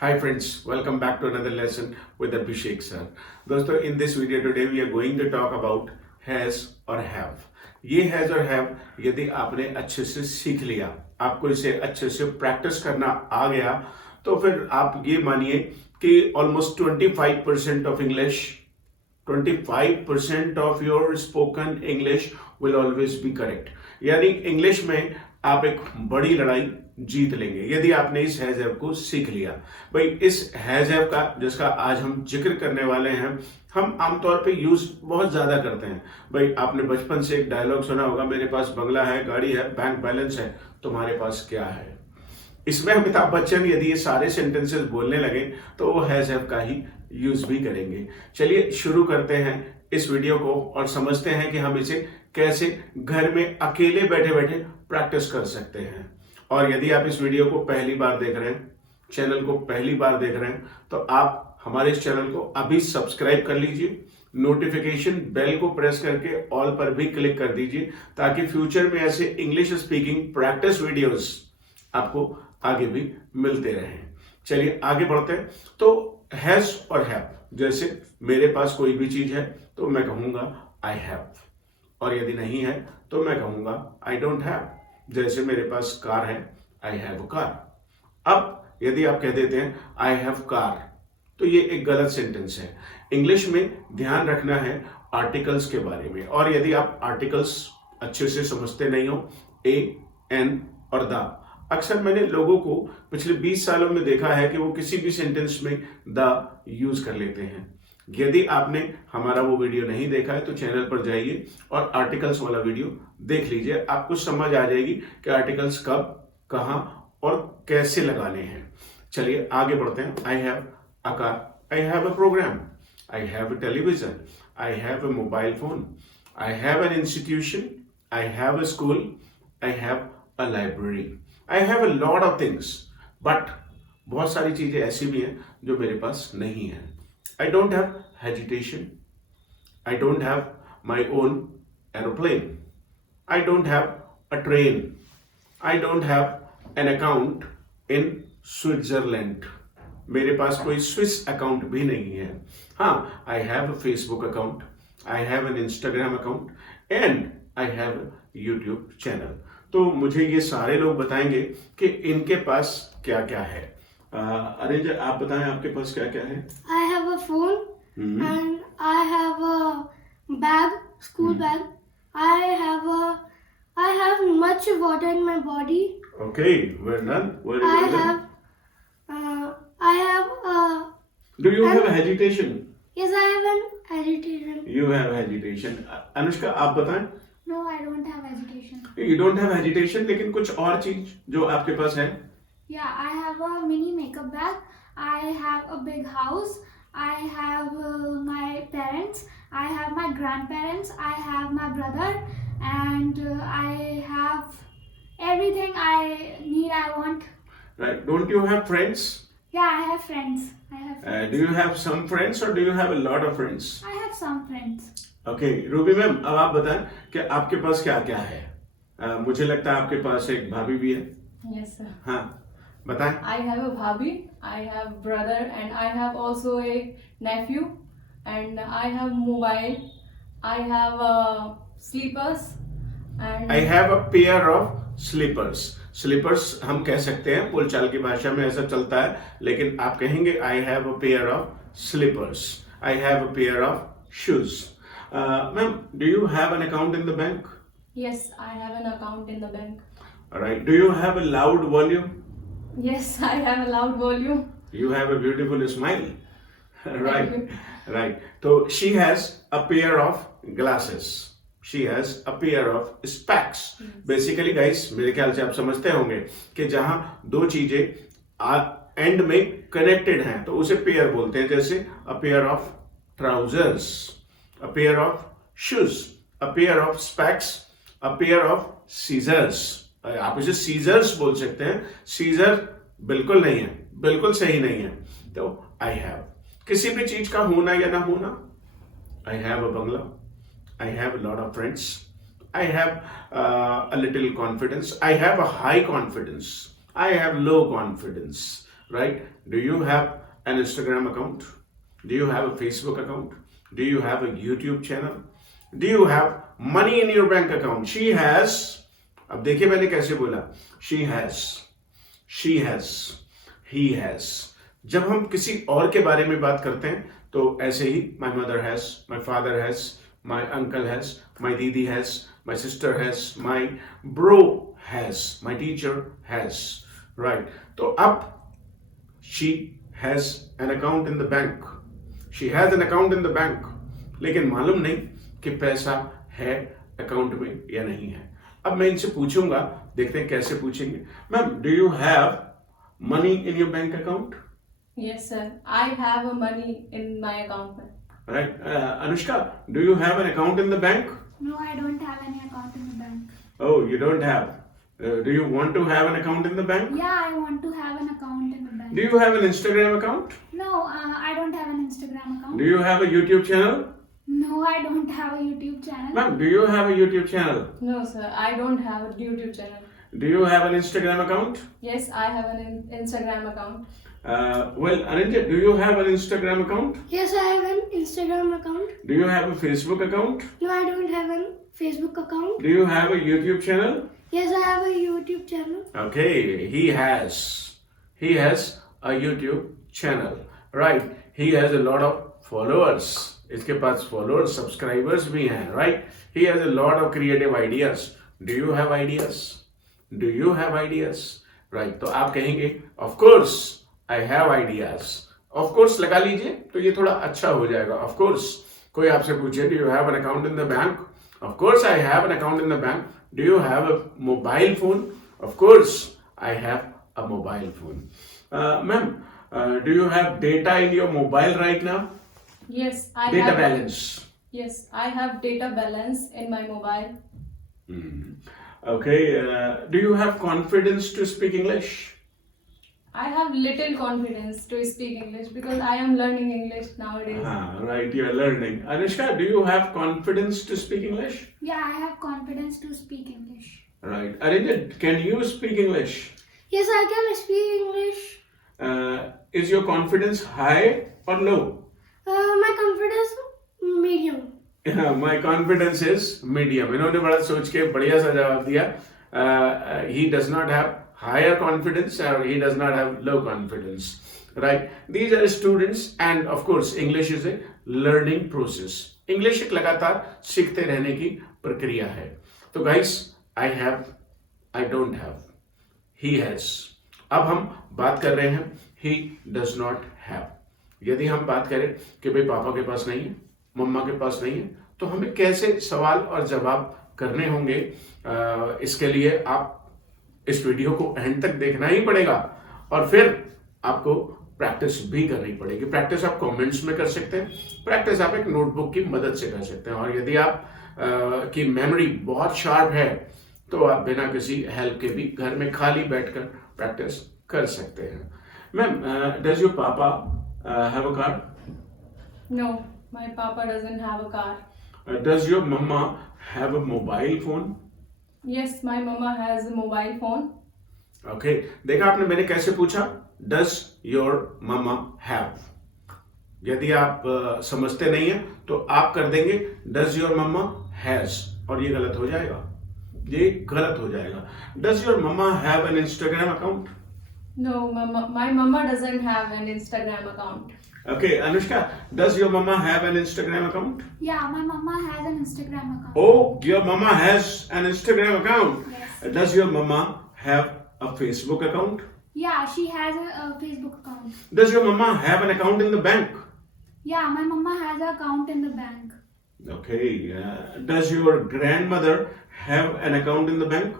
Hi friends, welcome back to another lesson with Abhishek sir. दोस्तों in this video today we are going to talk about has और have. ये has और have यदि आपने अच्छे से सीख लिया, आपको इसे अच्छे से प्रैक्टिस करना आ गया, तो फिर आप ये मानिए कि almost 25% of English, 25% of your spoken English will always be correct. यानी इंग्लिश में आप एक बड़ी लड़ाई जीत लेंगे यदि आपने इस हैज हैव को सीख लिया। भाई इस हैज हैव का जिसका आज हम जिक्र करने वाले हैं, हम आमतौर पे यूज बहुत ज्यादा करते हैं। भाई आपने बचपन से एक डायलॉग सुना होगा, मेरे पास बंगला है, गाड़ी है, बैंक बैलेंस है, तुम्हारे पास क्या है। इसमें अमिताभ बच्चन यदि ये सारे सेंटेंसेस बोलने लगे तो वो हैज हैव का ही यूज भी करेंगे। चलिए शुरू करते हैं इस वीडियो को और समझते हैं कि हम इसे कैसे घर में अकेले बैठे बैठे प्रैक्टिस कर सकते हैं। और यदि आप इस वीडियो को पहली बार देख रहे हैं, चैनल को पहली बार देख रहे हैं, तो आप हमारे इस चैनल को अभी सब्सक्राइब कर लीजिए, नोटिफिकेशन बेल को प्रेस करके ऑल पर भी क्लिक कर दीजिए, ताकि फ्यूचर में ऐसे इंग्लिश स्पीकिंग प्रैक्टिस वीडियोस आपको आगे भी मिलते रहें। चलिए आगे बढ़ते हैं। तो हैज और हैव, जैसे मेरे पास कोई भी चीज है तो मैं कहूंगा आई हैव, और यदि नहीं है तो मैं कहूंगा आई डोंट हैव। जैसे मेरे पास कार है, आई हैव अ कार। अब यदि आप कह देते हैं आई हैव कार, तो ये एक गलत सेंटेंस है। इंग्लिश में ध्यान रखना है आर्टिकल्स के बारे में, और यदि आप आर्टिकल्स अच्छे से समझते नहीं हो, ए, एन और द, अक्सर मैंने लोगों को पिछले 20 सालों में देखा है कि वो किसी भी सेंटेंस में द यूज कर लेते हैं। यदि आपने हमारा वो वीडियो नहीं देखा है तो चैनल पर जाइए और आर्टिकल्स वाला वीडियो देख लीजिए, आपको समझ आ जाएगी कि आर्टिकल्स कब, कहां और कैसे लगाने हैं। चलिए आगे बढ़ते हैं। I have a car, I have a program, I have a television, I have a mobile phone, I have an institution, I have a school, I have a library, I have a lot of things. But बहुत सारी चीजें ऐसी भी हैं जो मेरे पास नहीं है। I don't have hesitation. I don't have my own aeroplane. I don't have a train. I don't have an account in Switzerland. मेरे पास कोई स्विस अकाउंट भी नहीं है। हाँ, I have a Facebook account. I have an Instagram account. And I have a YouTube channel. तो मुझे ये सारे लोग बताएंगे कि इनके पास क्या क्या है। अरेंजर, आप बताएं आपके पास क्या क्या है। I have a phone and I have a bag, school bag. I have much water in my body. Okay, well done. Very well done. I have Do you have a hesitation? yes, I have an agitation. You have hesitation. Anushka, आप बताएं। No, I don't have agitation. You don't have hesitation, लेकिन कुछ और चीज जो आपके पास है। Yeah, I have a mini makeup bag. I have a big house. I have my parents. I have my grandparents. I have my brother, and I have everything I need. I want. Right? Don't you have friends? Yeah, I have friends. I have friends. Do you have some friends or do you have a lot of friends? I have some friends. Okay, Ruby ma'am, अब आप बताएं कि आपके पास क्या क्या है। मुझे लगता है आपके पास एक भाभी भी है। Yes, sir. हाँ, बताएं। I have a bhabhi, I have brother, and I have also a nephew, and I have mobile, I have sleepers, and I have a pair of slippers. Slippers हम कह सकते हैं, बोलचाल की भाषा में ऐसा चलता है, लेकिन आप कहेंगे I have a pair of slippers. I have a pair of shoes. Ma'am, do you have an account in the bank? yes, I have an account in the bank. All right. Do you have a loud volume? Yes, I have a loud volume. You have a beautiful smile. Right. you. Right. So she has a pair of glasses. She has a pair of specs. Basically, guys, मेरे ख्याल से आप समझते होंगे कि जहां दो चीजें एंड में कनेक्टेड हैं तो उसे पेयर बोलते हैं। जैसे a pair of trousers, a pair of shoes, a pair of specs, a pair of scissors. आप इसे सीजर्स बोल सकते हैं। सीजर बिल्कुल नहीं है, बिल्कुल सही नहीं है। तो आई हैव किसी भी चीज का होना या ना होना। आई have a Bangla, I have a lot of friends, I have a little confidence, I have a high confidence, I have low confidence, right? Do you have an Instagram account? Do you have a Facebook account? Do you have a YouTube channel? Do you have money in your bank account? She has. अब देखिए मैंने कैसे बोला. She has. She has. He has. जब हम किसी और के बारे में बात करते हैं तो ऐसे ही my mother has, my father has, my uncle has, my didi has, my sister has, my bro has, my teacher has, right? तो अब she has an account in the bank. She has an account in the bank. लेकिन मालूम नहीं कि पैसा है account में या नहीं है. अब मैं इनसे पूछूंगा, देखते हैं कैसे पूछेंगे. Ma'am, do you have money in your bank account? Yes, sir. I have a money in my account. Right. Anushka, do you have an account in the bank? No, I don't have any account in the bank. Oh, you don't have. Do you want to have an account in the bank? Yeah, I want to have an account in the bank. Do you have an Instagram account? No, I don't have an Instagram account. Do you have a YouTube channel? No, I don't have a YouTube channel. Ma'am, do you have a YouTube channel? No, sir. I don't have a YouTube channel. Do you have an Instagram account? Yes, I have an Instagram account. Well, Ananja, do you have an Instagram account? Yes, I have an Instagram account. Do you have a Facebook account? No, I don't have an Facebook account. Do you have a YouTube channel? Yes, I have a YouTube channel. Okay, he has. He has a YouTube channel, right? He has a lot of followers. इसके पास followers, subscribers भी हैं, right? He has a lot of creative ideas. Do you have ideas? Do you have ideas? Right? तो आप कहेंगे, of course, I have ideas. Of course लगा लीजिए, तो ये थोड़ा अच्छा हो जाएगा. Of course, कोई आपसे पूछे, do you have an account in the bank? Of course, I have an account in the bank. Do you have a mobile phone? Of course, I have a mobile phone. Ma'am, do you have data in your mobile right now? Yes, I Data have. balance. Yes, I have data balance in my mobile. Okay. Do you have confidence to speak English? I have little confidence to speak English because I am learning English nowadays. Right, you are learning. Anushka, do you have confidence to speak English? Yeah, I have confidence to speak English. Right. Arinjit, can you speak English? Yes, I can speak English. Is your confidence high or low? My confidence medium. My confidence is medium. इन्होंने बड़ा सोच के बढ़िया सा जवाब दिया. He does not have higher confidence or he does not have low confidence. Right? These are students and of course English is a learning process. English एक लगातार सीखते रहने की प्रक्रिया है. तो guys, I have, I don't have, he has. अब हम बात कर रहे हैं he does not have. यदि हम बात करें कि भाई पापा के पास नहीं है, मम्मा के पास नहीं है, तो हमें कैसे सवाल और जवाब करने होंगे, इसके लिए आप इस वीडियो को एंड तक देखना ही पड़ेगा और फिर आपको प्रैक्टिस भी करनी पड़ेगी. प्रैक्टिस आप कमेंट्स में कर सकते हैं, प्रैक्टिस आप एक नोटबुक की मदद से कर सकते हैं और यदि आप की मेमोरी बहुत शार्प है तो आप बिना किसी हेल्प के भी घर में खाली बैठकर प्रैक्टिस कर सकते हैं. मैम, डज योर पापा have a car? No, my papa doesn't have a car. Does your mama have a mobile phone? Yes, my mama has a mobile phone. Okay, देखा आपने मैंने कैसे पूछा? Does your mama have? यदि आप समझते नहीं हैं तो आप कर देंगे Does your mama has और ये गलत हो जाएगा. ये गलत हो जाएगा. Does your mama have an Instagram account? No, my mama doesn't have an Instagram account. Okay, Anushka, does your mama have an Instagram account? Yeah, my mama has an Instagram account. Oh, your mama has an Instagram account. Yes. Does your mama have a Facebook account? Yeah, she has a Facebook account. Does your mama have an account in the bank? Yeah, my mama has an account in the bank. Okay. Does your grandmother have an account in the bank?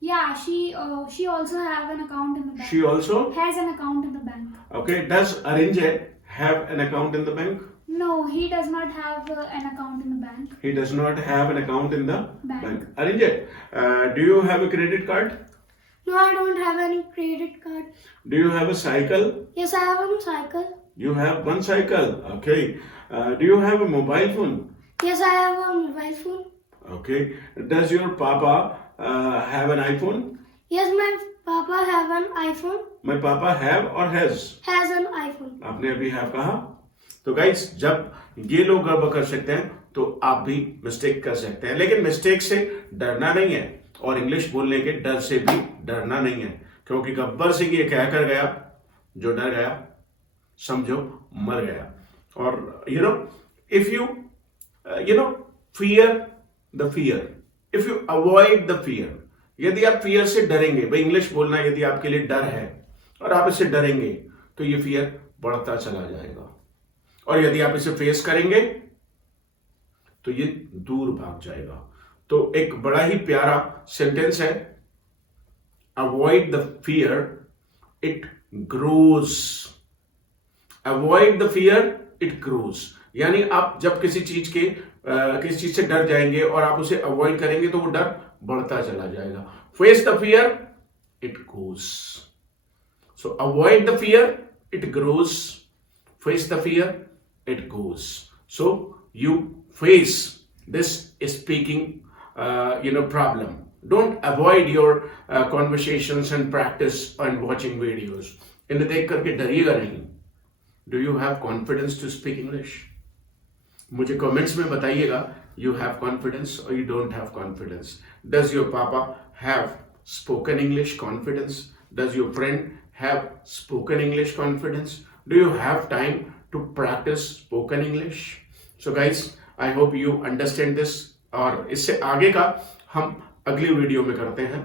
Yeah, she also have an account in the bank. She also? Has an account in the bank. Okay. Does Arinjay have an account in the bank? No, he does not have an account in the bank. He does not have an account in the Bank. Arinjay, do you have a credit card? No, I don't have any credit card. Do you have a cycle? Yes, I have a cycle. You have one cycle. Okay. Do you have a mobile phone? Yes, I have a mobile phone. Okay. Does your papa have an iPhone? Yes, my papa have an iPhone. My पापा have और has? has an iPhone. आपने अभी have कहा। तो guys जब ये लोग गड़बड़ कर सकते हैं तो आप भी मिस्टेक कर सकते हैं, लेकिन मिस्टेक से डरना नहीं है और इंग्लिश बोलने के डर से भी डरना नहीं है, क्योंकि गब्बर सिंह ये कह कर गया, जो डर गया समझो मर गया। और if you fear the fear, if you avoid the fear, यदि आप फियर से डरेंगे, भाई इंग्लिश बोलना यदि आपके लिए डर है और आप इससे डरेंगे तो ये फियर बढ़ता चला जाएगा, और यदि आप इसे फेस करेंगे तो ये दूर भाग जाएगा। तो एक बड़ा ही प्यारा सेंटेंस है, avoid the fear it grows. Avoid the fear it grows, यानी आप जब किसी चीज से डर जाएंगे और आप उसे अवॉइड करेंगे तो वो डर बढ़ता चला जाएगा। Face the fear it goes. So avoid the fear it grows, face the fear it goes. So you face this speaking problem. Don't avoid your conversations and practice and watching videos. इन्हें देख करके डरिएगा नहीं। Do you have confidence to speak English? मुझे comments में बताइएगा, you have confidence or you don't have confidence. Does your papa have spoken English confidence? Does your friend have spoken English confidence? Do you have time to practice spoken English? So guys, I hope you understand this, और इससे आगे का हम अगली video में करते हैं।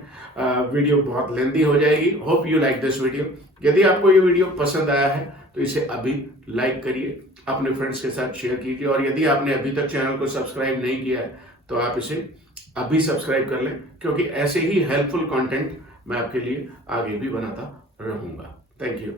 Video बहुत लेंदी हो जाएगी। Hope you like this video. यदि आपको ये वीडियो पसंद आया है तो इसे अभी लाइक करिए, अपने फ्रेंड्स के साथ शेयर कीजिए, और यदि आपने अभी तक चैनल को सब्सक्राइब नहीं किया है तो आप इसे अभी सब्सक्राइब कर लें, क्योंकि ऐसे ही हेल्पफुल कंटेंट मैं आपके लिए आगे भी बनाता रहूंगा। Thank you.